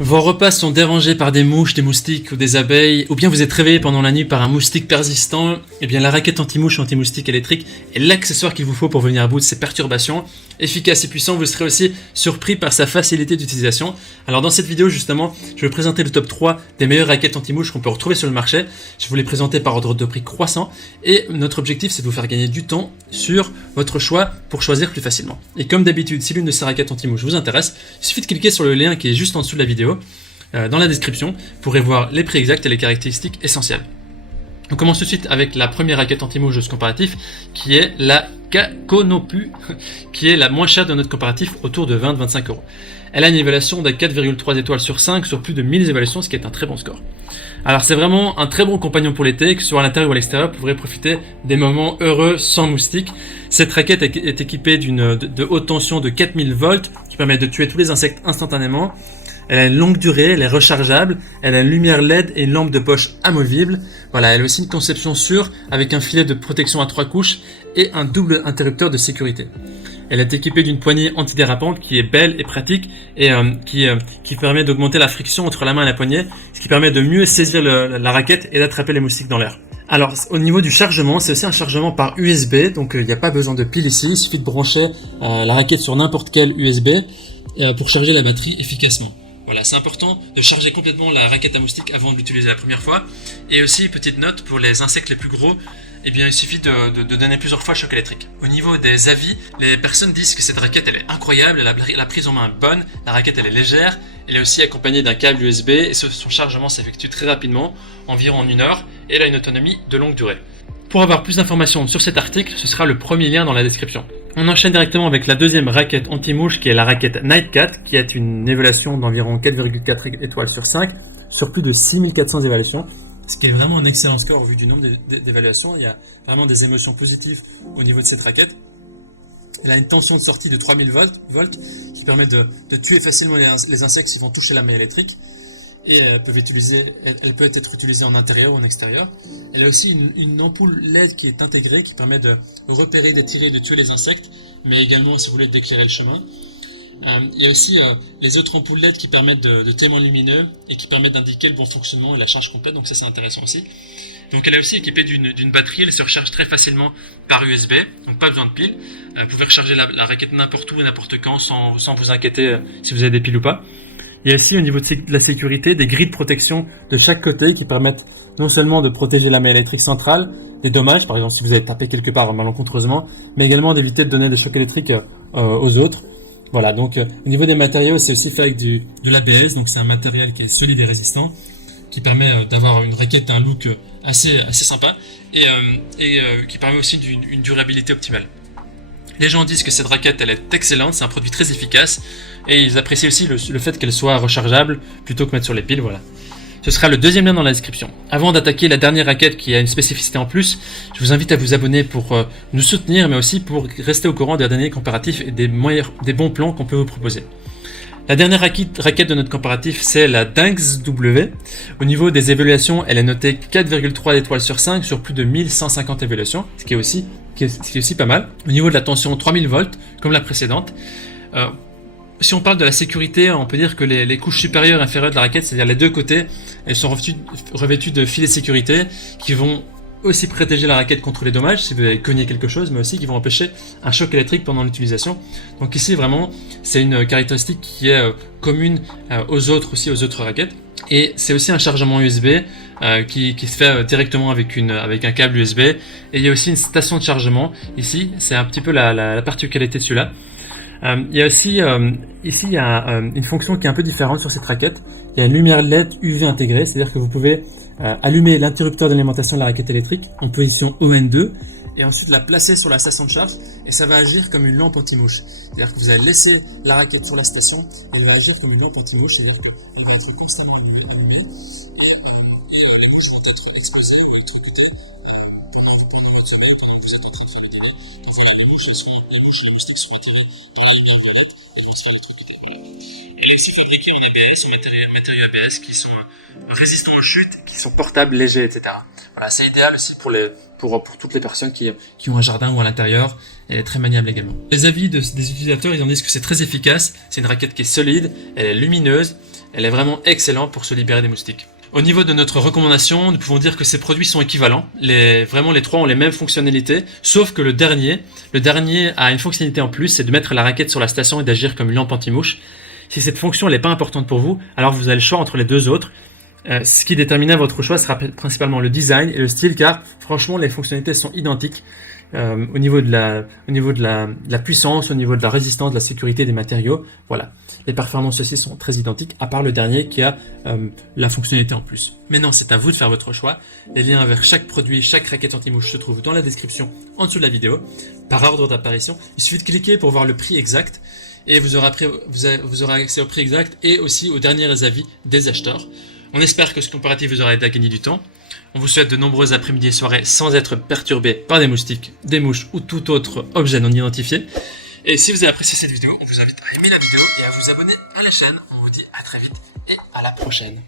Vos repas sont dérangés par des mouches, des moustiques ou des abeilles, ou bien vous êtes réveillé pendant la nuit par un moustique persistant, et bien la raquette anti-mouche anti-moustique électrique est l'accessoire qu'il vous faut pour venir à bout de ces perturbations. Efficace et puissant, vous serez aussi surpris par sa facilité d'utilisation. Alors dans cette vidéo justement, je vais vous présenter le top 3 des meilleures raquettes anti-mouche qu'on peut retrouver sur le marché. Je vais vous les présenter par ordre de prix croissant, et notre objectif c'est de vous faire gagner du temps sur votre choix pour choisir plus facilement. Et comme d'habitude, si l'une de ces raquettes anti-mouche vous intéresse, il suffit de cliquer sur le lien qui est juste en dessous de la vidéo. Dans la description, vous pourrez voir les prix exacts et les caractéristiques essentielles. On commence tout de suite avec la première raquette anti-mouche de ce comparatif, qui est la Kakonopu, qui est la moins chère de notre comparatif, autour de 20-25 euros. Elle a une évaluation de 4,3 étoiles sur 5 sur plus de 1000 évaluations, ce qui est un très bon score. Alors c'est vraiment un très bon compagnon pour l'été, que ce soit à l'intérieur ou à l'extérieur, vous pourrez profiter des moments heureux sans moustiques. Cette raquette est équipée de haute tension de 4000 volts, qui permet de tuer tous les insectes instantanément. Elle a une longue durée, elle est rechargeable, elle a une lumière LED et une lampe de poche amovible. Voilà, elle a aussi une conception sûre avec un filet de protection à 3 couches et un double interrupteur de sécurité. Elle est équipée d'une poignée antidérapante qui est belle et pratique et qui permet d'augmenter la friction entre la main et la poignée, ce qui permet de mieux saisir la raquette et d'attraper les moustiques dans l'air. Alors au niveau du chargement, c'est aussi un chargement par USB, donc il n'y a pas besoin de pile ici, il suffit de brancher la raquette sur n'importe quel USB pour charger la batterie efficacement. Voilà, c'est important de charger complètement la raquette à moustiques avant de l'utiliser la première fois. Et aussi, petite note, pour les insectes les plus gros, eh bien, il suffit de donner plusieurs fois choc électrique. Au niveau des avis, les personnes disent que cette raquette elle est incroyable, la prise en main est bonne, la raquette elle est légère, elle est aussi accompagnée d'un câble USB et son chargement s'effectue très rapidement, environ en 1 heure, et elle a une autonomie de longue durée. Pour avoir plus d'informations sur cet article, ce sera le premier lien dans la description. On enchaîne directement avec la deuxième raquette anti-mouche qui est la raquette Nightcat, qui est une évaluation d'environ 4,4 étoiles sur 5 sur plus de 6400 évaluations, ce qui est vraiment un excellent score au vu du nombre d'évaluations. Il y a vraiment des émotions positives au niveau de cette raquette. Elle a une tension de sortie de 3000 volts qui permet de tuer facilement les insectes qui vont toucher la maille électrique. Et elle peut être utilisée en intérieur ou en extérieur. Elle a aussi une ampoule LED qui est intégrée, qui permet de repérer, d'étirer et de tuer les insectes, mais également si vous voulez d'éclairer le chemin. Il y a aussi les autres ampoules LED qui permettent de témoins lumineux et qui permettent d'indiquer le bon fonctionnement et la charge complète, donc ça c'est intéressant aussi. Donc elle est aussi équipée d'une batterie, elle se recharge très facilement par USB, donc pas besoin de piles. Vous pouvez recharger la raquette n'importe où et n'importe quand sans vous inquiéter si vous avez des piles ou pas. Il y a aussi au niveau de la sécurité des grilles de protection de chaque côté qui permettent non seulement de protéger la maille électrique centrale des dommages, par exemple si vous avez tapé quelque part malencontreusement, mais également d'éviter de donner des chocs électriques aux autres. Voilà, donc au niveau des matériaux, c'est aussi fait avec de l'ABS, donc c'est un matériel qui est solide et résistant, qui permet d'avoir une raquette, un look assez sympa et qui permet aussi une durabilité optimale. Les gens disent que cette raquette elle est excellente, c'est un produit très efficace et ils apprécient aussi le fait qu'elle soit rechargeable plutôt que mettre sur les piles, voilà. Ce sera le deuxième lien dans la description. Avant d'attaquer la dernière raquette qui a une spécificité en plus, je vous invite à vous abonner pour nous soutenir mais aussi pour rester au courant des derniers comparatifs et des bons plans qu'on peut vous proposer. La dernière raquette de notre comparatif, c'est la Dynx W. Au niveau des évaluations, elle est notée 4,3 étoiles sur 5 sur plus de 1150 évaluations, ce qui est aussi pas mal. Au niveau de la tension, 3000 volts, comme la précédente. Si on parle de la sécurité, on peut dire que les couches supérieures et inférieures de la raquette, c'est-à-dire les deux côtés, elles sont revêtues de filets de sécurité qui vont aussi protéger la raquette contre les dommages si vous avez cogné quelque chose, mais aussi qui vont empêcher un choc électrique pendant l'utilisation. Donc ici vraiment c'est une caractéristique qui est commune aux autres raquettes. Et c'est aussi un chargement USB qui se fait directement avec un câble USB. Et il y a aussi une station de chargement ici, c'est un petit peu la particularité de celui-là. Il y a aussi ici il y a une fonction qui est un peu différente sur cette raquette. Il y a une lumière LED UV intégrée, c'est-à-dire que vous pouvez allumer l'interrupteur d'alimentation de la raquette électrique en position ON2 et ensuite la placer sur la station de charge et ça va agir comme une lampe anti-mouche. C'est-à-dire que vous allez laisser la raquette sur la station et elle va agir comme une lampe anti-mouche, c'est-à-dire qu'elle va être constamment allumée et la couche va être exposée ou électrocutée pendant votre sommeil, pendant que vous êtes en train de faire le délai. Donc voilà, les moustiques sont attirées par la lumière violette et vont se faire électrocuter. Voilà. Elle est aussi fabriquée en ABS, en matériaux ABS qui sont résistants aux chutes, qui sont portables, légers, etc. Voilà, c'est idéal aussi pour toutes les personnes qui ont un jardin ou à l'intérieur. Elle est très maniable également. Les avis des utilisateurs, ils en disent que c'est très efficace. C'est une raquette qui est solide, elle est lumineuse, Elle est vraiment excellente pour se libérer des moustiques. Au niveau de notre recommandation, nous pouvons dire que ces produits sont équivalents. Vraiment, les trois ont les mêmes fonctionnalités, sauf que le dernier a une fonctionnalité en plus, c'est de mettre la raquette sur la station et d'agir comme une lampe anti-mouche. Si cette fonction n'est pas importante pour vous, alors vous avez le choix entre les deux autres. Ce qui déterminera votre choix sera principalement le design et le style, car franchement, les fonctionnalités sont identiques. Au niveau de la puissance, au niveau de la résistance, de la sécurité des matériaux, voilà. Les performances aussi sont très identiques, à part le dernier qui a la fonctionnalité en plus. Maintenant, c'est à vous de faire votre choix. Les liens vers chaque produit, chaque raquette anti-mouche se trouvent dans la description en dessous de la vidéo, par ordre d'apparition. Il suffit de cliquer pour voir le prix exact, et vous aurez accès au prix exact et aussi aux derniers avis des acheteurs. On espère que ce comparatif vous aura aidé à gagner du temps. On vous souhaite de nombreuses après-midi et soirées sans être perturbés par des moustiques, des mouches ou tout autre objet non identifié. Et si vous avez apprécié cette vidéo, on vous invite à aimer la vidéo et à vous abonner à la chaîne. On vous dit à très vite et à la prochaine.